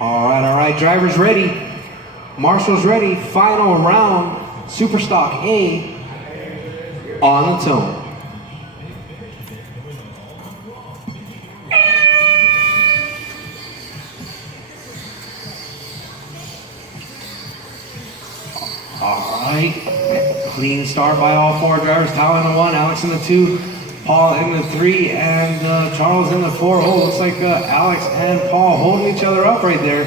All right, drivers ready. Marshals ready. Final round. Superstock A on the tone. All right, clean start by all four drivers. Tyler in the 1, Alex in the 2, Paul in the 3, and Charles in the 4. Oh, looks like Alex and Paul holding each other up right there.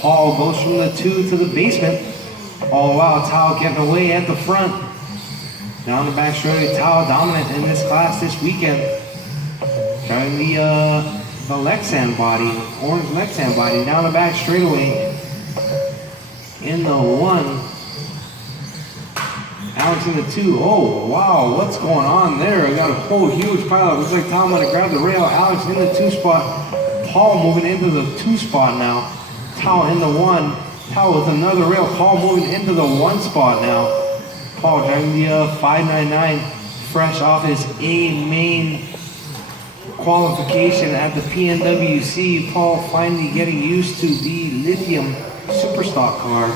Paul goes from the 2 to the basement. All the while, Tao getting away at the front. Down the back straight, Tao dominant in this class this weekend. Driving the Lexan body, orange Lexan body, down the back straightaway. In the 1, Alex in the 2. Oh, wow, what's going on there? I got a whole huge pile. Looks like Tom gonna grab the rail. Alex in the 2 spot. Paul moving into the 2 spot now. Tao in the 1. Tao with another rail. Paul moving into the 1 spot now. Paul driving the 599, fresh off his A main qualification at the PNWC. Paul finally getting used to the lithium superstock car.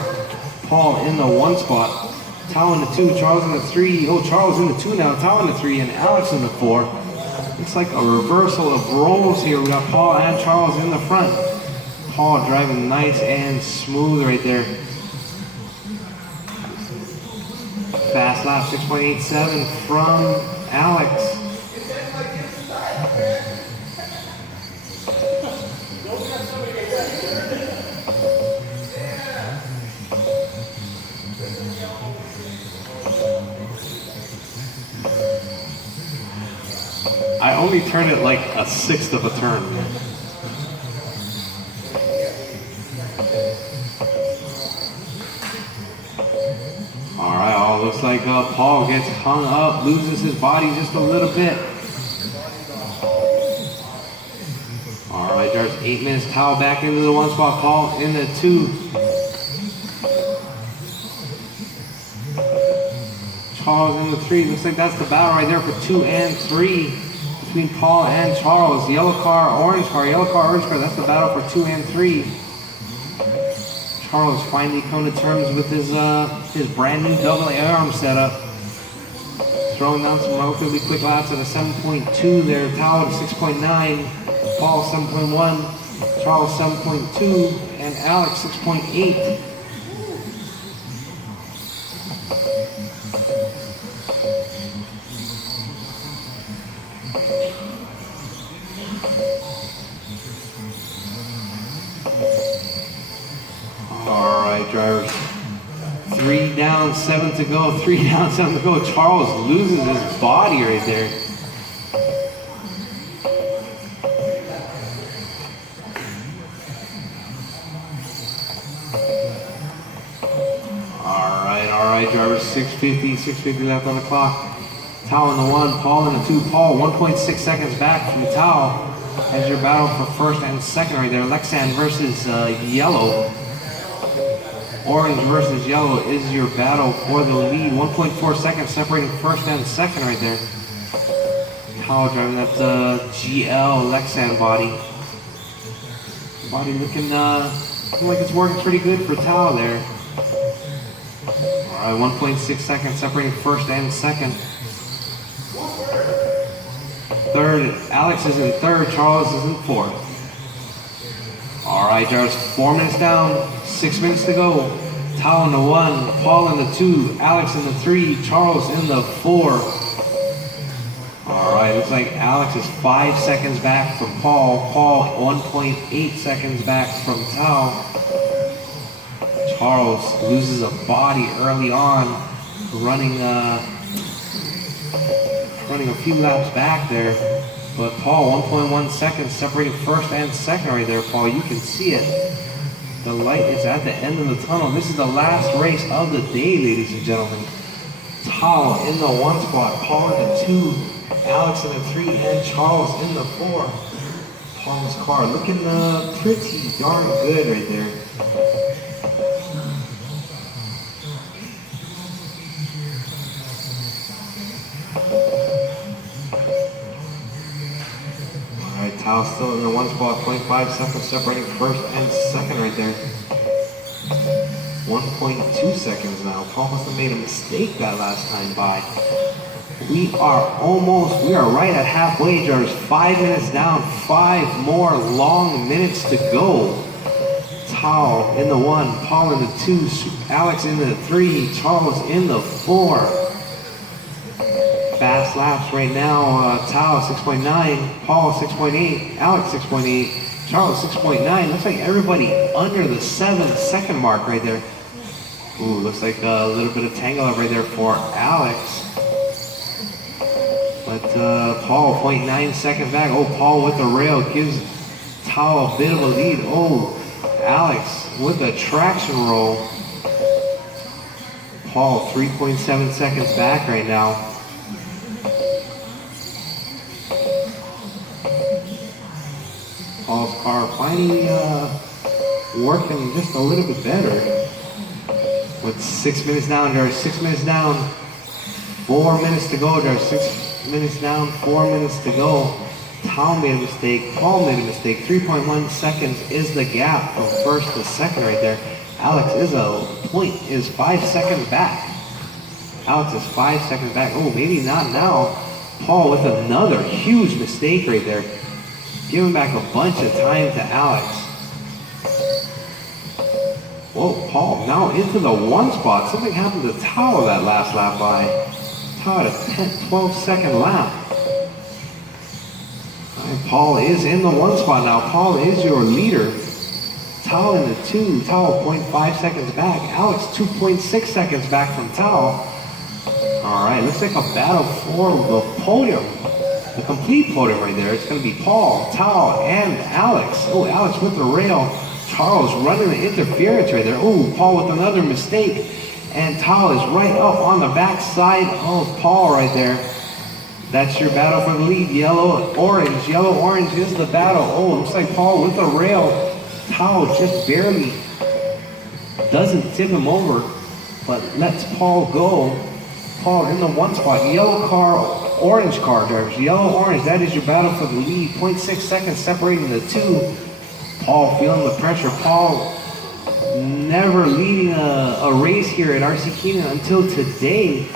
Paul in the 1 spot. Tao in the 2, Charles in the 3. Oh, Charles in the 2 now. Tao in the 3 and Alex in the 4. Looks like a reversal of roles here. We got Paul and Charles in the front. Paul driving nice and smooth right there. Fast lap 6.87 from Alex. I only turned it like a 1/6 of a turn. All right, looks like Paul gets hung up, loses his body just a little bit. All right, there's 8 minutes. Tao back into the 1 spot. Paul in the 2. Charles in the 3. Looks like that's the battle right there for 2 and 3 between Paul and Charles. Yellow car, orange car, yellow car, orange car. That's the battle for 2 and 3. Charles finally come to terms with his brand new double arm setup. Throwing down some relatively quick laps at a 7.2 there. Tao at 6.9, Paul 7.1, Charles 7.2, and Alex 6.8. All right, drivers. 3 down, 7 to go. 3 down, 7 to go. Charles loses his body right there. All right, drivers. 6:50 left on the clock. Tao in the 1, Paul in the 2. Paul 1.6 seconds back from Tao as your battle for first and second right there. Lexan versus yellow. Orange versus yellow is your battle for the lead. 1.4 seconds separating first and second right there. Tao driving that GL Lexan body. Body looking like it's working pretty good for Tao there. All right, 1.6 seconds separating first and second. Third, Alex is in 3rd, Charles is in 4th. All right, drivers, 4 minutes down, 6 minutes to go. Tao in the 1, Paul in the 2, Alex in the 3, Charles in the 4. All right, looks like Alex is 5 seconds back from Paul. Paul 1.8 seconds back from Tao. Charles loses a body early on, running a few laps back there. But Paul, 1.1 seconds separating first and second right there, Paul. You can see it. The light is at the end of the tunnel. This is the last race of the day, ladies and gentlemen. Tao in the 1 spot, Paul in the 2, Alex in the 3, and Charles in the 4. Paul's car looking pretty darn good right there. Tao still in the one spot, 25 seconds separating first and second right there. 1.2 seconds now. Paul must have made a mistake that last time by. We are right at halfway, Jarvis. 5 minutes down, 5 more long minutes to go. Tao in the 1, Paul in the 2, Alex in the 3, Charles in the 4. Fast laps right now. Tao 6.9, Paul 6.8, Alex 6.8, Charles 6.9. Looks like everybody under the 7-second mark right there. Ooh, looks like a little bit of tangle up right there for Alex. But Paul 0.9 seconds back. Oh, Paul with the rail gives Tao a bit of a lead. Oh, Alex with a traction roll. Paul 3.7 seconds back right now. Paul's car finally working just a little bit better. With 6 minutes down, there's 6 minutes down, 4 minutes to go. There's 6 minutes down, 4 minutes to go. Tao made a mistake, Paul made a mistake. 3.1 seconds is the gap from first to second right there. Alex is 5 seconds back. Alex is 5 seconds back. Oh, maybe not now. Paul with another huge mistake right there. Giving back a bunch of time to Alex. Whoa, Paul now into the 1 spot. Something happened to Tao that last lap by. Tao had a 12 second lap. And Paul is in the 1 spot now. Paul is your leader. Tao in the 2, Tao 0.5 seconds back. Alex 2.6 seconds back from Tao. All right, looks like a battle for the podium. The complete podium right there. It's going to be Paul, Tao, and Alex. Oh, Alex with the rail. Charles running the interference right there. Oh, Paul with another mistake. And Tao is right up on the backside of Paul right there. That's your battle for the lead. Yellow-orange. Yellow-orange is the battle. Oh, looks like Paul with the rail. Tao just barely doesn't tip him over, but lets Paul go. Paul in the 1 spot. Yellow car, orange car drivers. Yellow-orange, that is your battle for the lead. 0.6 seconds separating the 2. Paul feeling the pressure. Paul never leading a race here at RC Keenan until today.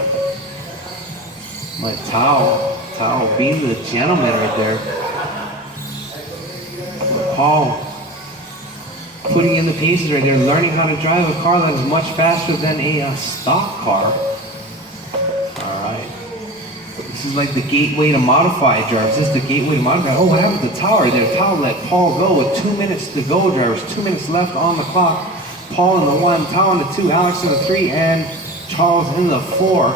But Tao being the gentleman right there. But Paul putting in the paces right there, learning how to drive a car that is much faster than a stock car. All right. This is like the gateway to modify, Jarvis. This is the gateway to modify. Oh, what happened to Tao right there? Tao let Paul go with 2 minutes to go, Jarvis. 2 minutes left on the clock. Paul in the 1, Tao in the 2, Alex in the 3, and Charles in the 4.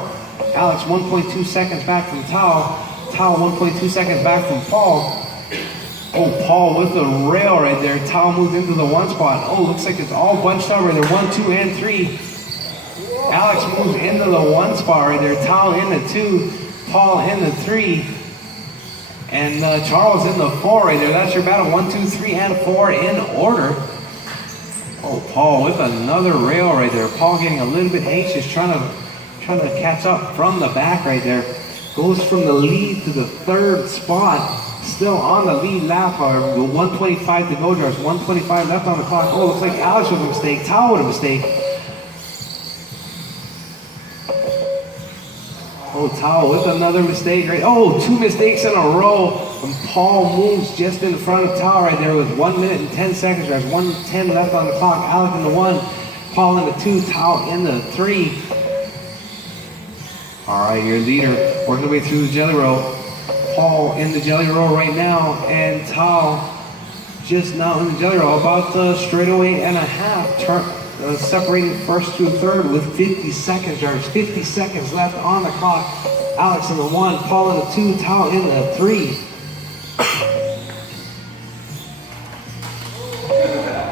Alex 1.2 seconds back from Tao. Tao 1.2 seconds back from Paul. Oh, Paul with the rail right there. Tao moves into the 1 spot. Oh, looks like it's all bunched up right there. 1, 2, and 3. Alex moves into the 1 spot right there. Tao in the 2. Paul in the 3. And Charles in the 4 right there. That's your battle. 1, 2, 3, and 4 in order. Oh, Paul with another rail right there. Paul getting a little bit anxious, trying to catch up from the back right there. Goes from the lead to the 3rd spot. Still on the lead lap, however. 1:25 to go, Jarvis. 1:25 left on the clock. Oh, looks like Alex with a mistake. Tao with a mistake. Oh, Tao with another mistake. Right? Oh, 2 mistakes in a row. And Paul moves just in front of Tao right there with 1 minute and 10 seconds. There's 1:10 left on the clock. Alex in the 1, Paul in the 2, Tao in the 3. All right, your leader working the way through the jelly roll. Paul in the jelly roll right now, and Tao just now in the jelly roll. About straightaway and a half, separating first to third with 50 seconds. There's 50 seconds left on the clock. Alex in the 1, Paul in the 2, Tao in the 3.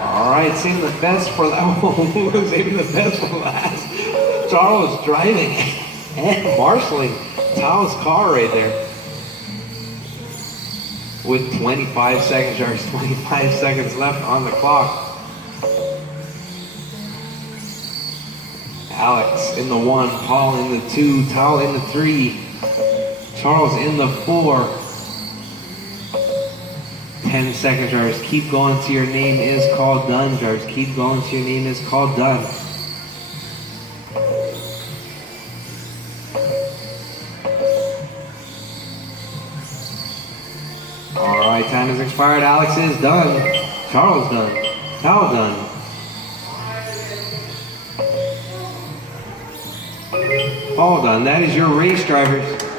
All right, saving the best for saving the best for last. Charles driving and marshaling Tao's car right there. With 25 seconds, there's 25 seconds left on the clock. Alex in the 1, Paul in the 2, Tao in the 3, Charles in the 4. 10 seconds, drivers. Keep going till your name is called done, drivers. Keep going till your name is called done. Alright, time has expired. Alex is done. Charles done. Tao done. Paul done. That is your race, drivers.